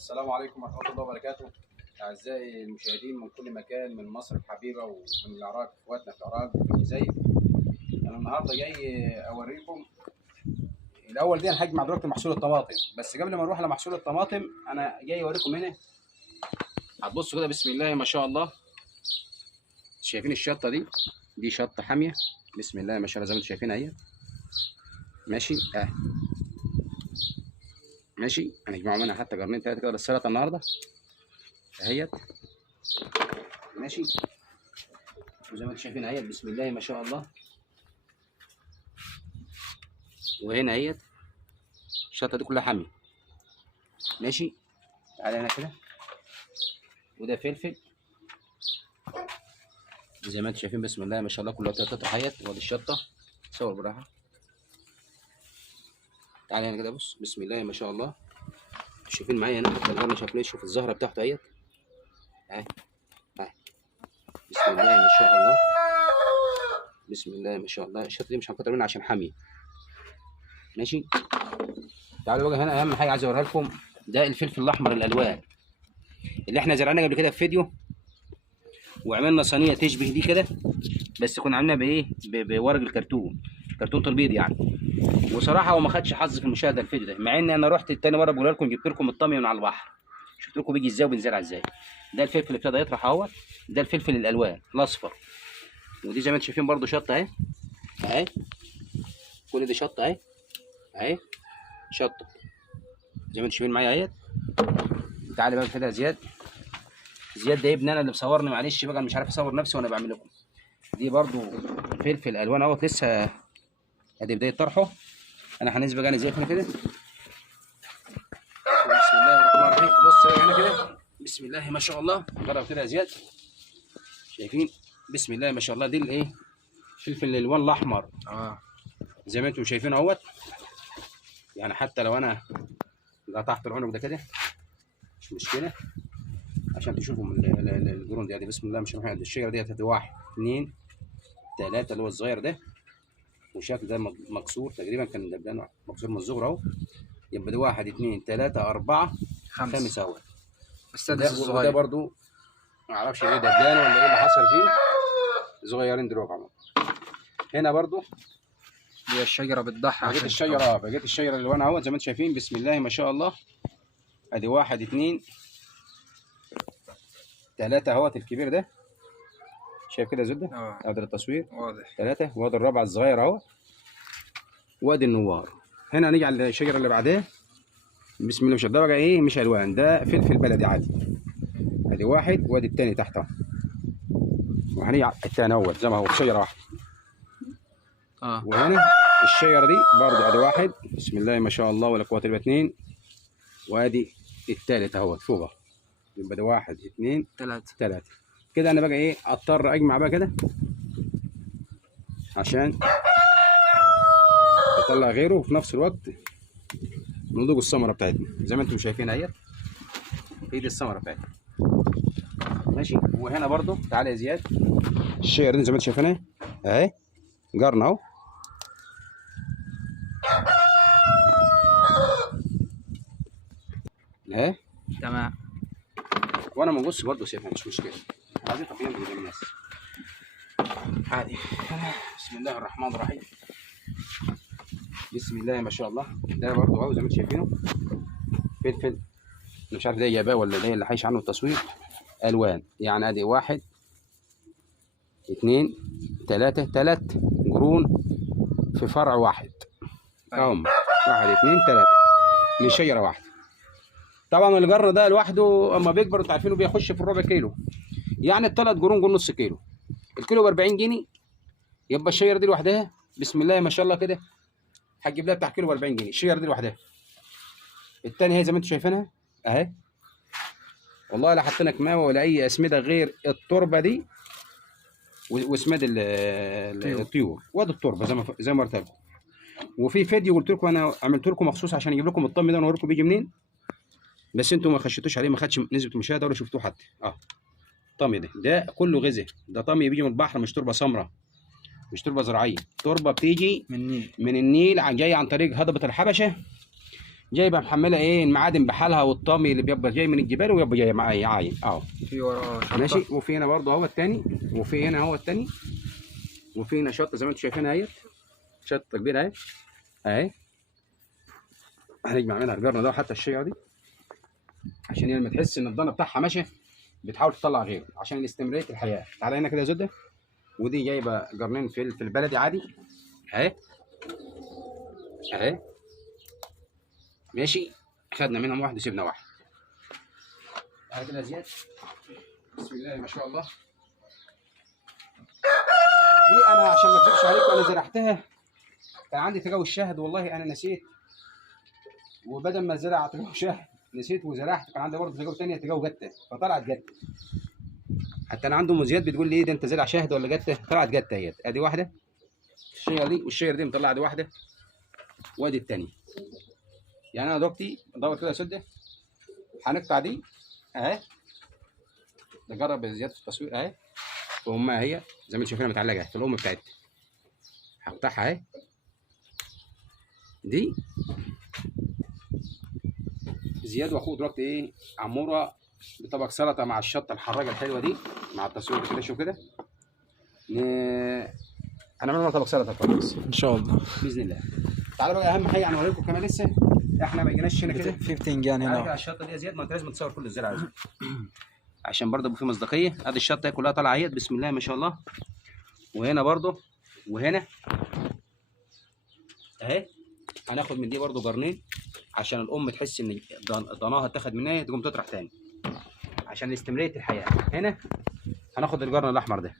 السلام عليكم ورحمة الله وبركاته. أعزائي المشاهدين من كل مكان، من مصر الحبيبة ومن العراق، إخواتنا في العراق وفي الجزائر. أنا النهاردة جاي أوريكم. الأول دي أنا هجمع دلوقتي محصول الطماطم، بس قبل ما نروح لمحصول الطماطم أنا جاي أوريكم هنا. هتبصوا كده بسم الله ما شاء الله. شايفين الشطة دي شطة حامية بسم الله ما شاء الله زي ما انتم شايفين اهي. ماشي ماشي. هنجمعوا منها حتى قرنين تلاتة كده للسلطة النهاردة اهيت. ماشي، وزي ما انتم شايفين اهيت بسم الله ما شاء الله. وهنا اهيت الشطة دي كلها حامية. ماشي، تعالى هنا كده. وده فلفل زي ما انتم شايفين بسم الله ما شاء الله كلها تلاتة اهيت. وادي الشطة، صور براحة. تعالى هنا كده بص بسم الله ما شاء الله. شايفين معايا هنا حتى القرن شايفين، شوف الزهرة بتاعته اهيت اهي اهي بسم الله ما شاء الله. بسم الله ما شاء الله. الشطة دي مش هنكتر منها عشان حامية. ماشي، تعالوا بقى هنا اهم حاجه عايز اوريها لكم. ده الفلفل الاحمر الالوان اللي احنا زرعناه قبل كده في فيديو، وعملنا صينيه تشبه دي كده، بس كنا عاملينها بايه؟ بورق الكرتون، كرتونه البيض يعني. وصراحه هو ما خدش حظ في المشاهده الفيديو ده، مع ان انا رحت التاني مره بقول لكم جبت لكم الطمي من على البحر، شفت لكم بيجي ازاي وبينزرع ازاي. ده الفلفل اللي ابتدى يطرح اهوت. ده الفلفل الالوان الاصفر. ودي زي ما انتم شايفين برده شطه اهي اهي. كل دي شطه اهي اهي شطه زي ما انتم شايفين معايا اهيت. تعالى بقى كده زياد ده ابني انا اللي مصورني، معلش بقى مش عارف اصور نفسي وانا بعمل لكم. دي برضو فلفل الوان اهوت لسه ادي بدايه طرحه. انا هنسبق انا زي هنا كده. بسم الله الرحمن الرحيم. بص بقى هنا كده بسم الله ما شاء الله. جرب كده يا زياد. شايفين بسم الله ما شاء الله. دي الايه؟ فلفل الالوان الاحمر زي ما انتم شايفين اهوت. يعني حتى لو انا قطعت العنق ده كده مش مشكله عشان تشوفوا القرون دي. بسم الله مش محمد. الشجره ديت هتبقى 1 2 3 اللي هو الصغير ده، وشكل ده مكسور تقريبا، كان دبلان مكسور من الصغر اهو. يبقى ده 1 2 3 4 5 اهو. السادس الصغير ده برضو ما اعرفش ايه دبلان ولا ايه اللي حصل فيه، صغيرين دلوقتي عمر. هنا برضو هي الشجره بتضحي. بقيت الشجره بقيت الشجره اللي وانا اهوت زي ما انتم شايفين بسم الله ما شاء الله. ادي 1 2 3 اهوت الكبير ده، شايف كده زبده؟ قادر التصوير واضح. 3. وادي الرابعه الصغير اهو. وادي النوار. هنا نيجي على الشجره اللي بعدها بسم الله. مش ده بقى ايه؟ مش الوان، ده فلفل بلدي عادي. ادي 1 وادي الثاني تحت اهو. وهنيجي على الثاني اهوت زي ما هو شجره واحده. وهنا الشجره دي برضه ادي 1 بسم الله ما شاء الله ولا قوه الا بالله 2. وادي الثالث اهوت فوقه. يبقى ده 1 2 3 كده. انا بقى ايه؟ اضطر اجمع بقى كده عشان اطلع غيره، وفي نفس الوقت نضوج الثمره بتاعتنا زي ما انتم شايفين اهي. هي دي الثمره بتاعتنا. ماشي. وهنا برضو تعالى يا زياد. الشجره دي زي ما انتم شايفينها اهي، جارنا اهو. اهي تمام. وانا ما ببص برضه شايفها مش مشكله. عايزين تقييم قدام الناس عادي. بسم الله الرحمن الرحيم. بسم الله ما شاء الله. ده برضه اهو زي ما انتم شايفينه فلفل. انا مش عارف ده يابا ولا ده اللي حايش عنه التصوير. الوان يعني ادي 1 2 3 قرون في فرع واحد اهم. 1 2 3 من شجره واحده. طبعا الجر ده لوحده اما بيكبر انتوا عارفينه بيخش في الربع كيلو، يعني الثلاث قرون قول نص كيلو. الكيلو ب 40 جنيه. يبقى الشجره دي لوحدها بسم الله ما شاء الله كده هتجيب لها بتاع كيلو ب 40 جنيه الشجره دي لوحدها. الثانيه هي زي ما انتم شايفينها اهي. والله لا حطينا كمامه ولا اي اسمده غير التربه دي واسماد الطيور. وادي التربه زي ما قلت لكم. وفي فيديو قلت لكم انا عملت لكم مخصوص عشان اجيب لكم الطم ده ونوريكم بيجي منين، بس انتوا ما خشيتوش عليه، ما خدش نسبه مشاهده ولا شفتوه حتى. الطمي ده كله غذاء. ده طمي بيجي من البحر، مش تربه سمراء، مش تربه زراعيه. تربه بتيجي من النيل جايه عن طريق هضبه الحبشه، جايبه محمله ايه المعادن بحالها، والطامي اللي بيبقى جاي من الجبال ويبقى جاي معايا عايم اهو. في وراه شطة. ماشي. وفي هنا برضه اهو التاني، وفي هنا اهو التاني، وفي هنا شطه زي ما انتم شايفينها اهي، شطه كبيره اهي اهي. هنجمع منها الجرن ده حتى الشيعه دي، عشان هي لما تحس ان الضنا بتاعها ماشي بتحاول تطلع غيره عشان استمراريه الحياه. تعالى هنا كده يا زده. ودي جايبه جرنين في البلدي عادي اهي اهي. ماشي. خدنا منهم واحد وسيبنا واحد. تعالى كده يا زياد. بسم الله ما شاء الله. دي انا عشان ما اكذبش عليكم انا زرعتها، كان عندي تجاوز شهد والله انا نسيت، وبدل ما زرع تجاوز شهد نسيت وزرعت. كان عندي برضه تجاوز ثانيه تجاوز جته فطلعت جته. حتى انا عنده ام زياد بتقول لي ايه ده انت زرع شهد ولا جته؟ طلعت جته اهي. ادي واحده الشير دي، والشير دي مطلع دي واحده وادي الثانيه. يعني انا دلوقتي بدور كده يا سده هنقطع دي اهي، نجرب زياده في التصوير اهي. وامها هي زي ما انتم شايفينها متعلقه في الام بتاعتها. هقطعها اهي دي. زياد واخوه دلوقتي ايه عموره بطبق سلطه مع الشطه الحراجه الحلوه دي مع التصوير كده. شوف كده هنعمل لنا طبق سلطه كويس ان شاء الله باذن الله. تعالى بقى اهم حاجه هنوريكم كمان لسه احنا ما جيناش هنا كده. في بتنجان تعالى كده على هنا. الشطه دي يا زياد، ما انت لازم تصور كل الزرع دي عشان برضه يبقى في مصداقيه. ادي الشطه كلها طالعه اهيت بسم الله ما شاء الله. وهنا برضه وهنا اهي. هناخد من دي برضه جرنين عشان الام تحس ان ضناها اتاخد منها تقوم تطرح تاني عشان استمراريه الحياه. هنا هناخد الجرن الاحمر ده.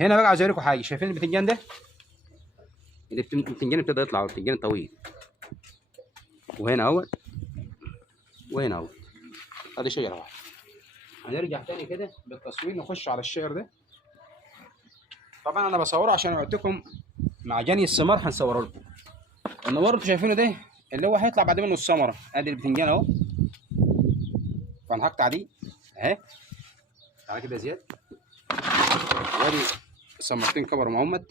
هنا بقى عايز اوريكم حاجه. شايفين البتنجان ده؟ البتنجان ابتدى يطلع، البتنجان طويل. وهنا اهوت وهنا اهوت. ادي شجره واحده. هنرجع تاني كده بالتصوير نخش على الشجر ده. طبعا انا بصوره عشان قلت لكم مع جني الثمار هنصوره لكم. النوار انتوا شايفينه ده اللي هو هيطلع بعد منه الثمره. ادي البتنجان اهو. فانا هقطع دي اهي. تعالى كده يا زياد. وادي ثمرتين كبر مهمت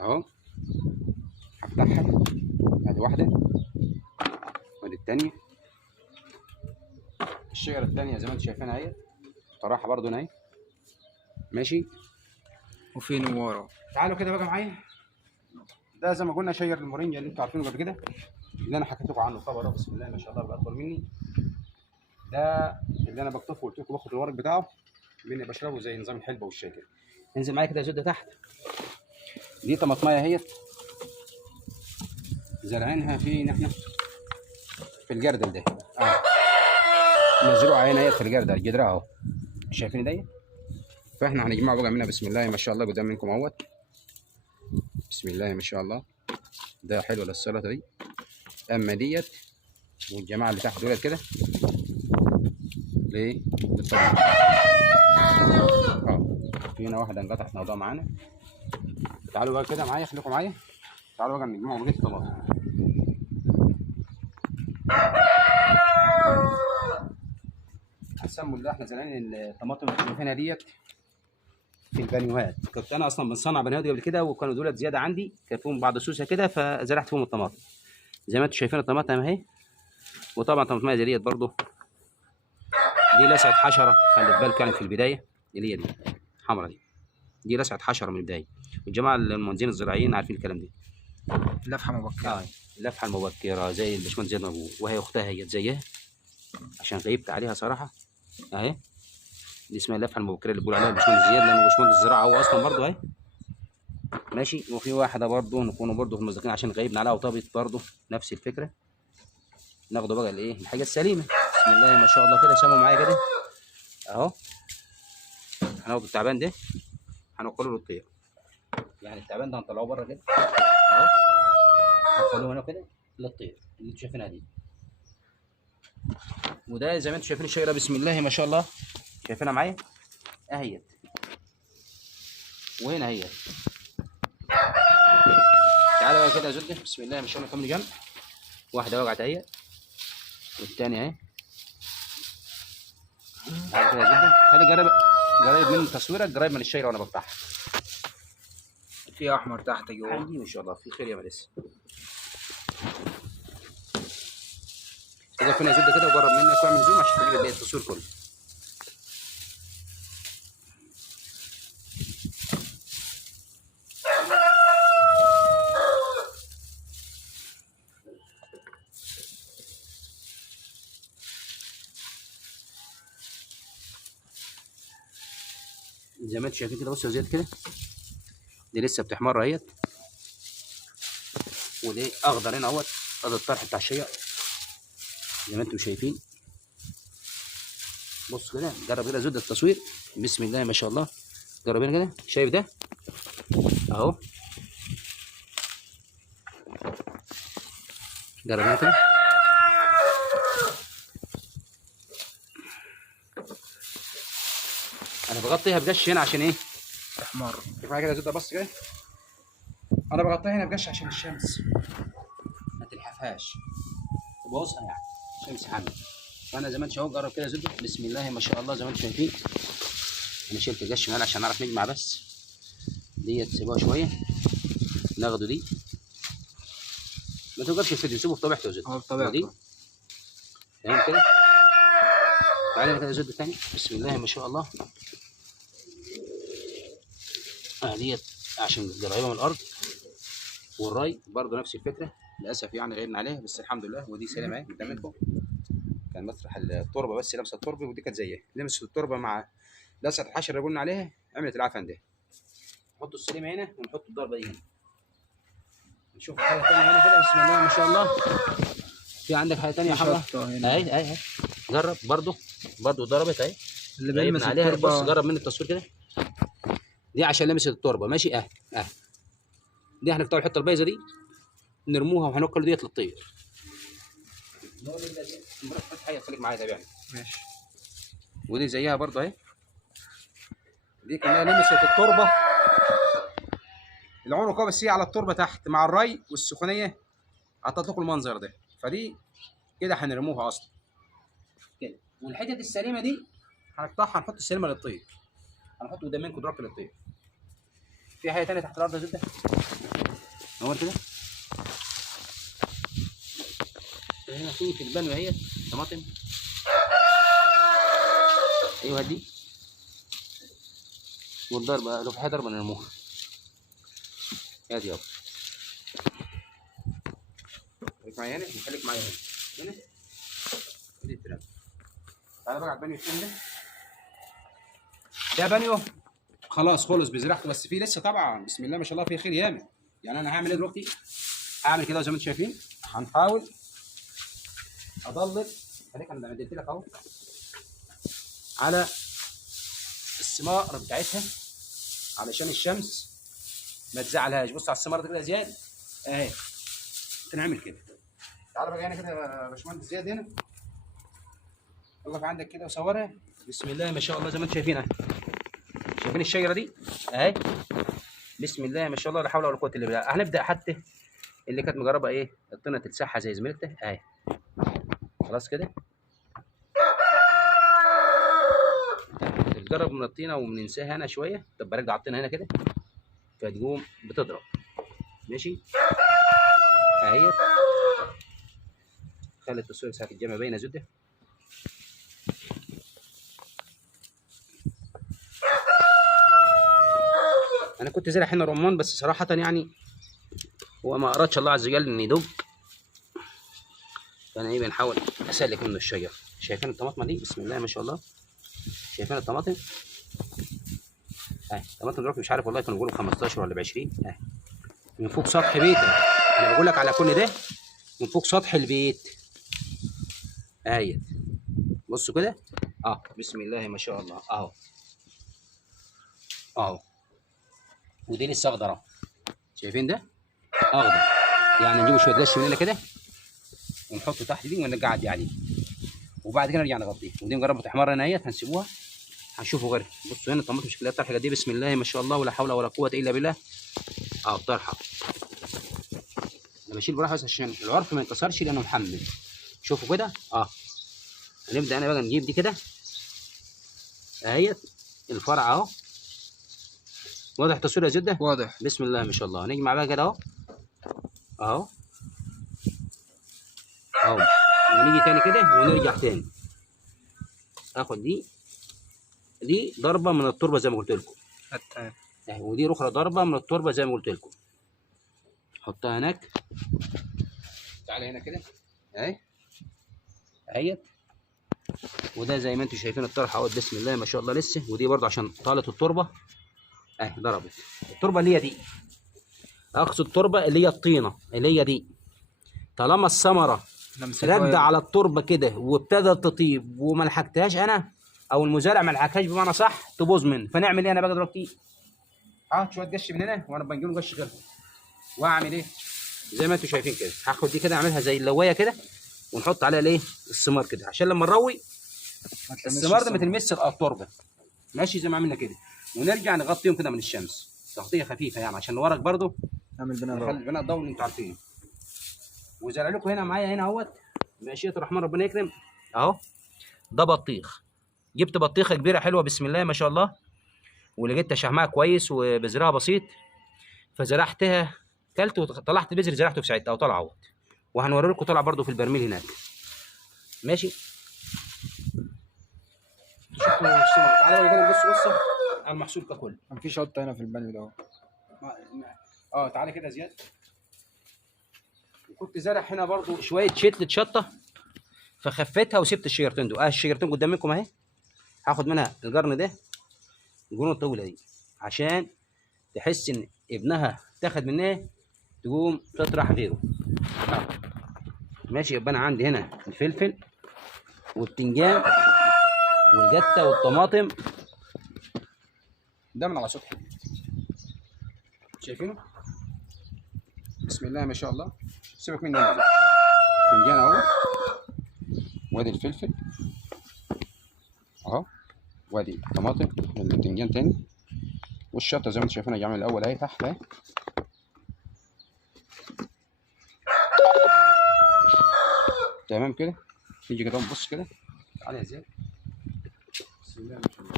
اهو. هفتحها. ادي واحده وادي الثانيه. الشجره الثانيه زي ما انتم شايفينها اهي طرحها برضو اهي. ماشي. وفي نواره. تعالوا كده بقى معايا. ده زي ما قلنا شجر المورينجا اللي انتوا عارفينه قبل كده، اللي انا حكيت لكم عنه الطبق بسم الله ما شاء الله بقى اطول مني. ده اللي انا بقطفه وقلت لكم باخد الورق بتاعه باني بشربه زي نظام الحلبه والشاي كده. انزل معايا كده يا زود تحت. دي طماطمايه اهيت زارعينها فين احنا؟ في الجردل ده مزروعه هنا اهيت في الجردل الجدرة اهو. شايفين دي؟ فاحنا هنجمعه بقى منها بسم الله ما شاء الله قدام منكم اهوت. بسم الله ما شاء الله. ده حلو للسلطه دي. اما ديت والجماعه اللي تحت دولت كده ليه؟ بالطبع. في هنا واحده انقطعت موضوع معانا. تعالوا بقى كده معايا، خليكم معايا. تعالوا بقى نجمعوا بقيه الطماطم. هنسموا اللي احنا زارعين الطماطم اللي شايفينها ديت في البانيوهات. كنت انا اصلا بنصنع بانيوهات قبل كده وكانوا دولت زياده عندي، كان فيهم بعض سوسه كده فزرعت فيهم الطماطم. زي ما انتم شايفين الطماطم اهي. وطبعا طماطميه زي ديت برضه دي لسعه حشره، خلي بالك كانت في البدايه اللي هي دي الحمراء دي لسعه حشره من البدايه. والجماعه المهندسين الزراعيين عارفين الكلام ده. لفحه مبكره. اللفحه المبكره زي الباشمهندس زياد مبروك، وهي اختها هي زيها عشان غيبت عليها صراحه اهي. دي اسمها اللفحه المبكره اللي بيقول عليها الباشمهندس زياد لانه باشمهندس الزراعه هو اصلا برضه اهي. ماشي. وفي واحده برضه نكونوا برضه في المصداقين عشان غيبنا عليها وطابت برضه نفس الفكره. ناخده بقى الايه الحاجه السليمه. بسم الله ما شاء الله كده. سموا معايا كده اهو. هناخد التعبان ده هنوكله للطير. يعني التعبان ده هنطلعه بره كده اهو. هنخلوه هنا كده للطير اللي انتوا شايفينها دي. وده زي ما انتوا شايفين الشجره بسم الله ما شاء الله شايفينها معايا اهيت. وهنا اهيت. تعالى بقى كده يا زلمه بسم الله ما شاء الله. كمل جنب. واحده وقعت اهي والثانيه اهي. تعالى كده يا زلمه. خلي قريب من تصويرك، قريب من الشجره وانا بقطعها. في احمر تحت جوه. عندي ان شاء الله في خير يا مدرسه. اقف هنا يا زبده كده وجرب منك واعمل زوم عشان تجيب اللي التصوير كله. زي ما انتم شايفين كده، بصوا يا زياد كده، دي لسه بتحمر اهيت، ودي اخضر هنا اهوت، ادي الطرح بتاع الشيا زي ما انتم شايفين. بص كده، جرب كده زود التصوير، بسم الله ما شاء الله. جرب هنا كده، شايف ده اهو، جرب هنا كده. انا بغطيها بقش هنا عشان ايه؟ احمر. شوف معايا كده زود، بص كده، انا بغطيها هنا بقش عشان الشمس ما تلحفهاش تبوظها يعني، شمس حاميه. فانا زي ما انت شايف، جرب كده زود، بسم الله ما شاء الله. زي ما انتم شايفين انا شلت القش من هنا عشان نعرف نجمع، بس ديت سيبوها شويه، ناخده دي، ما توقفش الفيديو، سيبه في طبيعته يا زود. اه بطبيعته. تمام كده. تعالى كده زود تاني، بسم الله ما شاء الله. ديت عشان قريبه من الارض، والراي برضه نفس الفكره، للاسف يعني غيرنا عليها، بس الحمد لله. ودي سليمه اهي قدامكم، كان مسرح التربه بس لمسه التربه، ودي كانت زيها لمسه التربه مع لسعه الحشر اللي قلنا عليها، عملت العفن ده. نحط السليمه هنا ونحط الضربه دي هنا. نشوف حاجه ثانيه هنا كده، بسم الله ما شاء الله. في عندك حاجه ثانيه يا حمراء؟ اهي جرب برضه ضربت اهي، اللي بيلمس عليها. التربه. بص جرب من التصوير كده، دي عشان لمست التربه ماشي. دي هنقطع الحته البايظه دي، نرموها وهنوكل ديت للطير. خليك معايا تابعني. ماشي. ودي زيها برضه اهي، دي كلها لمست التربه، العنق بس هي على التربه تحت مع الري والسخونيه، عطت لكم المنظر ده. فدي كده هنرموها اصلا كده. والحتت السليمه دي هنقطعها، نحط السليمه للطير، هنحط قدام منكم دراك للطير. في حاجه ثانيه تحت الارض يا زبده؟ نور كده. هنا في البانيو اهي طماطم، ايوه دي، والضربه لو في حاجه ضربه نرموها. ادي يابا، خليك معايا هنا، خليك معايا هنا ادي التراب. تعالى بقى على البانيو التاني ده بانيو خلاص خلص بزراعته، بس فيه لسه طبعا بسم الله ما شاء الله فيه خير ياما. يعني انا هعمل ايه دلوقتي؟ هعمل كده زي ما انتم شايفين، هنحاول اضلل، خليك انا مديت لك اهو على الثمار بتاعتها علشان الشمس ما تزعلهاش. بص على الثمار دي كده زياد اهي، نعمل كده. تعالى بقى هنا كده يا باشمهندس زياد، هنا وقف عندك كده وصورها، بسم الله ما شاء الله. زي ما انتم شايفين اهي، شايفين الشجره دي اهي، بسم الله ما شاء الله، لا حول ولا قوه الا بالله. هنبدا حتى اللي كانت مجربه ايه الطينه تلسعها زي زميلتها اهي، خلاص كده. تجرب من الطينه وبننساها هنا شويه، طب برجع الطينه هنا كده فتقوم بتضرب ماشي اهي. خلي التصوير ساعه الجامعه باينه زده. انا كنت زارع هنا رمان، بس صراحه يعني هو ما ارادش الله عز وجل ان يدق، فانا ايه بنحاول اسلك منه الشجر. شايفين الطماطم دي بسم الله ما شاء الله، شايفين الطماطم اهي. الطماطم دلوقتي مش عارف والله كانوا بيقولوا 15 ولا ب 20 اهي، من فوق سطح بيتك. انا بقول لك على كل ده من فوق سطح البيت اهي. بصوا كده بسم الله ما شاء الله اهو. ودي لسه اخضر اهو، شايفين ده اخضر. يعني نجيب شويه دش من هنا كده ونحطه تحت دي ونقعد دي عليه، وبعد كده نرجع نغطيه. ودي نجرب تحمر هنا اهيت، هنسيبوها هنشوفوا غيرها. بصوا هنا الطماطم شكلها الطرحه دي بسم الله ما شاء الله، ولا حول ولا قوه الا بالله. الطرحه انا بشيل براحه بس عشان العرف ما ينكسرش لانه محمل. شوفوا كده هنبدا انا بقى نجيب دي كده اهيت الفرع اهو. واضح التصوير يا زده؟ واضح بسم الله ما شاء الله. نجمع بقى كده اهو ونيجي تاني كده ونرجع تاني. اخد دي ضربه من التربه زي ما قلت لكم التاني. اهي، ودي اخرى ضربه من التربه زي ما قلت لكم. حطها هناك، تعالى هنا كده اهيت. وده زي ما انتم شايفين الطرح اهوت، بسم الله ما شاء الله لسه. ودي برضه عشان طالت التربه اهي، ضربت التربه اللي هي دي، اقصد التربه اللي هي الطينه اللي هي دي. طالما الثمره رد على التربه كده وابتدت تطيب وما لحقتهاش انا او المزارع ما لحقهاش بمعنى صح، تبوظ مني. فنعمل ايه انا بقى دلوقتي؟ شويه قش من هنا وانا بنجيب قش غيرها. واعمل ايه؟ زي ما انتم شايفين كده، هاخد دي كده اعملها زي اللوايه كده، ونحط عليها الايه؟ الثمار كده، عشان لما نروي الثمار ده ما تلمسش التربه. ماشي زي ما عملنا كده. ونرجع نغطيهم كده من الشمس تغطيه خفيفه يعني، عشان الورق برضه نعمل بناء نخلي البناء الضوئي اللي انتوا عارفينه. وزرع لكم هنا معايا هنا اهوت بمشيئه الرحمن ربنا يكرم اهو. ده بطيخ، جبت بطيخه كبيره حلوه بسم الله ما شاء الله، ولقيت شحمها كويس وبذرها بسيط، فزرعتها كلت وطلعت بذر زرعته في ساعتها وطلع اهوت. وهنوري لكم طلع برضه في البرميل هناك. ماشي. شوفوا الثمر. تعالوا بقى نبص بصه على المحصول ككل. مفيش قطه هنا في البانيو ده اهو. تعالى كده زياد. وكنت زارع هنا برضو شويه شتلة شطه، فخفيتها وسبت الشجرتين دول. الشجرتين قدامكم اهي. هاخد منها القرن ده، القرون الطويله دي، عشان تحس ان ابنها تاخد منها تقوم تطرح غيره. ماشي. يبقى انا عندي هنا الفلفل والبتنجان والجته والطماطم، ده من على سطح. شايفينه؟ بسم الله ما شاء الله. سيبك منه هنا. البتنجان اهو، وادي الفلفل اهو، وادي الطماطم والبتنجان تاني، والشطه زي ما انتم شايفينها جايه من الاول اهي تحت اهي. تمام كده. نيجي كده نبص كده. تعالى يا زياد. بسم الله ما شاء الله.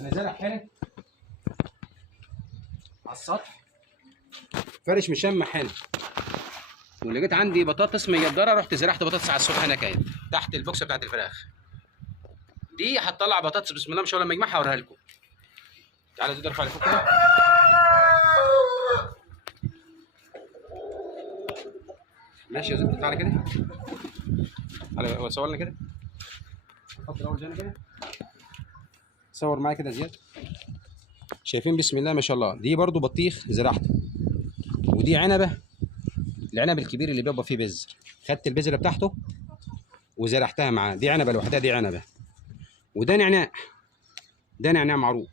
انا زارع هنا على السطح، فرش مشمع هنا، ولقيت عندي بطاطس مجدره، رحت زرعت بطاطس على السطح هناك اهي تحت البوكسه بتاعت الفراخ. دي هتطلع بطاطس بسم الله ما شاء الله. لما اجمعها اوريها لكم. تعالى زيد ارفع لفوق كده. ماشي يا زيد. تعالى كده، تعالى صور لنا كده. حط الاول جانا كده، صور معايا كده زياد. شايفين بسم الله ما شاء الله. دي برضو بطيخ زرعته، ودي عنبه، العنب الكبير اللي بيبقى فيه بذر. خدت البذره بتاعته وزرعتها معاه. دي عنبه لوحدها، دي عنبه. وده نعناع، ده نعناع معروف.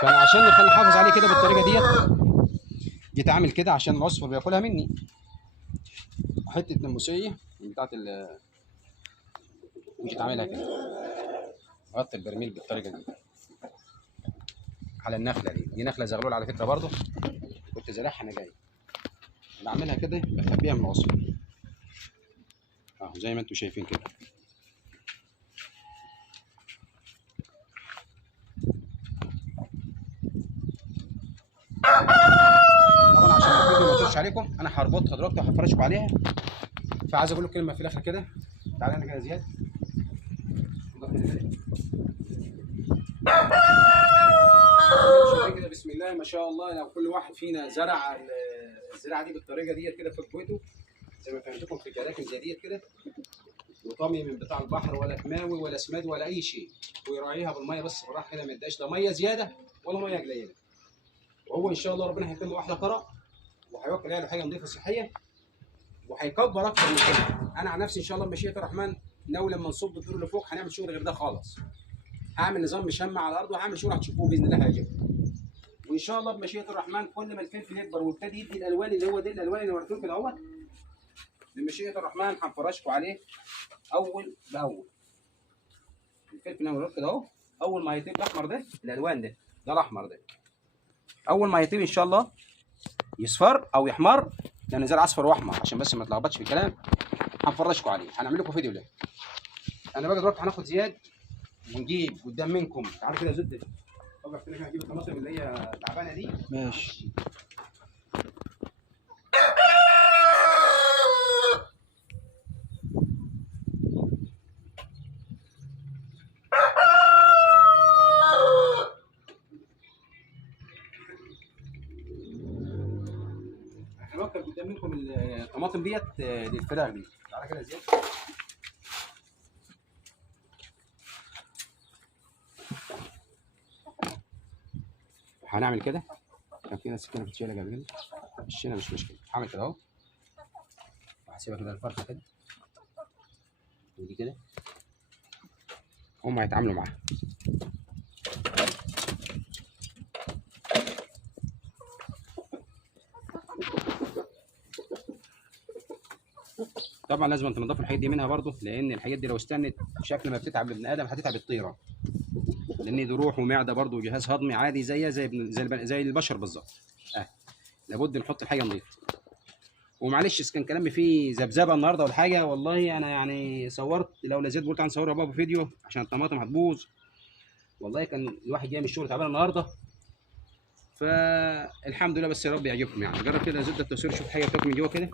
فانا عشان نحافظ عليه كده بالطريقه ديت، جيت اعمل كده عشان العصفور بياكلها مني. حته ناموسيه بتاعت جيت اعملها كده، غطي البرميل بالطريقه دي على النخله دي نخله زغلول على فكره برضه، كنت زارعها انا جاي بعملها كده بخبيها من العصفور اهو زي ما انتم شايفين كده. طبعا عشان الفيديو ما يطولش عليكم انا هربطها دلوقتي وهفرشكم عليها. فعايز اقول لكم كلمه في الاخر كده. تعالى هنا كده زياد. كده بسم الله ما شاء الله. لو كل واحد فينا زرع الزراعه دي بالطريقه ديت كده في بيته، زي ما فهمتكم في جراكن زي ديت كده، وطامي من بتاع البحر ولا كماوي ولا سماد ولا اي شيء، ويراعيها بالميه بس بالراحه كده، ما يديهاش لا ميه زياده ولا ميه قليله. وهو ان شاء الله ربنا هيتم واحده قرع، وهيوكل له حاجه نظيفه صحيه، وهيكبر اكتر من كده. انا عن نفسي ان شاء الله بمشيئه الرحمن ناوي لما نصب الدور اللي فوق هنعمل شغل غير ده خالص. هعمل نظام مشمع على الارض، وهعمل شغل هتشوفوه باذن الله هيعجبكم. وان شاء الله بمشيئه الرحمن كل ما الفلفل يكبر ويبتدي يدي الالوان اللي هو دي الالوان اللي وريتكم كده اهوت، بمشيئه الرحمن هنفرشكم عليه اول باول. الفلفل انا وريتكم كده اهو، اول ما يطيب الاحمر ده، الالوان ده الاحمر ده، اول ما يطيب ان شاء الله يصفر او يحمر، لان زرع اصفر واحمر عشان بس ما تلخبطش في الكلام، هنفرجكم عليه. هنعمل لكم فيديو ليه. انا بقى دلوقتي هناخد زياد ونجيب قدام منكم. تعالوا كده زد وقف كده، هجيب الطماطم اللي هي تعبانه دي. ماشي. الطماطم ديت للفراخ دي. تعالى كده زياد. هنعمل كده. كان في ناس كده بتشيلها قبل كده، الشيله مش مشكله. هعمل كده اهو، وهسيبها كده الفرخه كده، ودي كده هم هيتعاملوا معاها. طبعا لازم تنضف الحاجات دي منها برضه، لان الحاجات دي لو استنت شكل ما بتتعب لابن ادم هتتعب الطيره، لان دي روح ومعده برضه وجهاز هضمي عادي زيها زي البشر بالظبط. لابد نحط الحاجه نظيفه. ومعلش اذا كان كلامي فيه ذبذبه النهارده ولا حاجه، والله انا يعني صورت، لو لزيت قلت هنصور يا بابا فيديو عشان الطماطم هتبوظ. والله كان الواحد جاي من الشغل تعبان النهارده، فالحمد لله. بس يا رب يعجبكم يعني. جرب كده زبده التصوير، شوف حاجه بتاكل من جوه كده.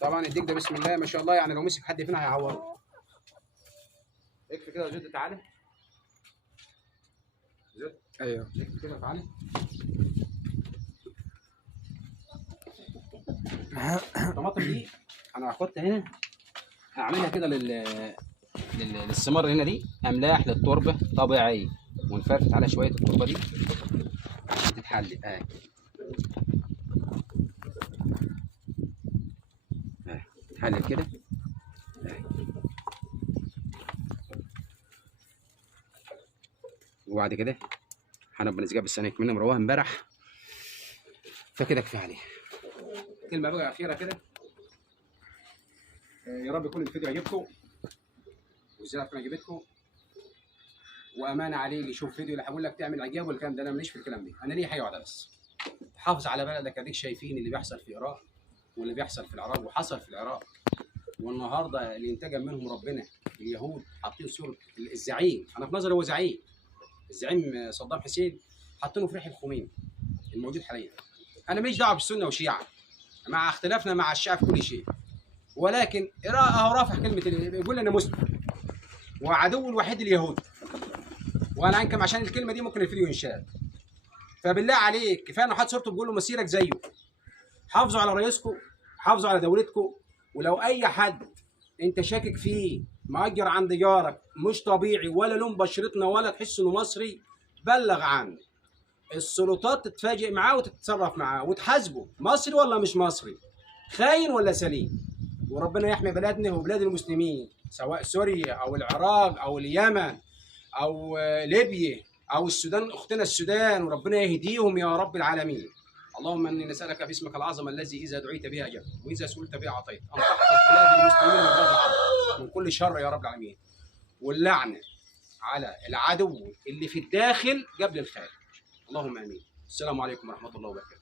طبعا الديك ده بسم الله ما شاء الله، يعني لو مسك حد فينا هيعوره. اكفي كده يا زبده، تعالى زبده. ايوه اكفي كده تعالى. الطماطم دي انا هاخدها هنا، هعملها كده للثمار هنا دي املاح للتربه طبيعيه، ونفرفت على شويه التربه دي عشان تتحلل. تتحلل كده. وبعد كده هنبقى نسقيها بالسنه كمان مروها امبارح، فكده كفايه عليه. كلمه بقى اخيره كده، يا رب يكون الفيديو عجبكم والزيارة تكون عجبتكم. وامانه عليه اللي يشوف فيديو اللي هقول لك تعمل عجاب والكلام ده، انا ماليش في الكلام ده. انا ليه حاجه واحده بس، حافظ على بلدك. اديك شايفين اللي بيحصل في ايران واللي بيحصل في العراق وحصل في العراق، والنهارده اللي انتجم منهم ربنا. اليهود حاطين صوره الزعيم، انا في نظري هو زعيم، الزعيم صدام حسين، حاطينه في ريح الخميني الموجود حاليا. انا ماليش دعوه بالسنه والشيعه مع اختلافنا مع الشيعه في كل شيء، ولكن اهو رافع كلمه بيقول انا مسلم وعدو الوحيد اليهود، وانا انكم عشان الكلمه دي ممكن الفيديو ينشال. فبالله عليك كفايه انه حاطط صورته بيقول له مسيرك زيه. حافظوا على رئيسكم، حافظوا على دولتكم. ولو اي حد انت شاكك فيه مأجر عند جارك مش طبيعي ولا لون بشرتنا ولا تحس انه مصري، بلغ عنه. السلطات تتفاجئ معاه وتتصرف معاه وتحاسبه، مصري ولا مش مصري، خاين ولا سليم. وربنا يحمي بلدنا وبلاد المسلمين، سواء سوريا او العراق او اليمن او ليبيا او السودان، اختنا السودان، وربنا يهديهم يا رب العالمين. اللهم اني نسالك باسمك العظم الذي اذا دعيت به اجبت واذا سئلت به اعطيت، ان تحفظ بلاد المسلمين من بلاد العرب من كل شر يا رب العالمين، واللعنه على العدو اللي في الداخل قبل الخارج. اللهم امين. السلام عليكم ورحمه الله وبركاته.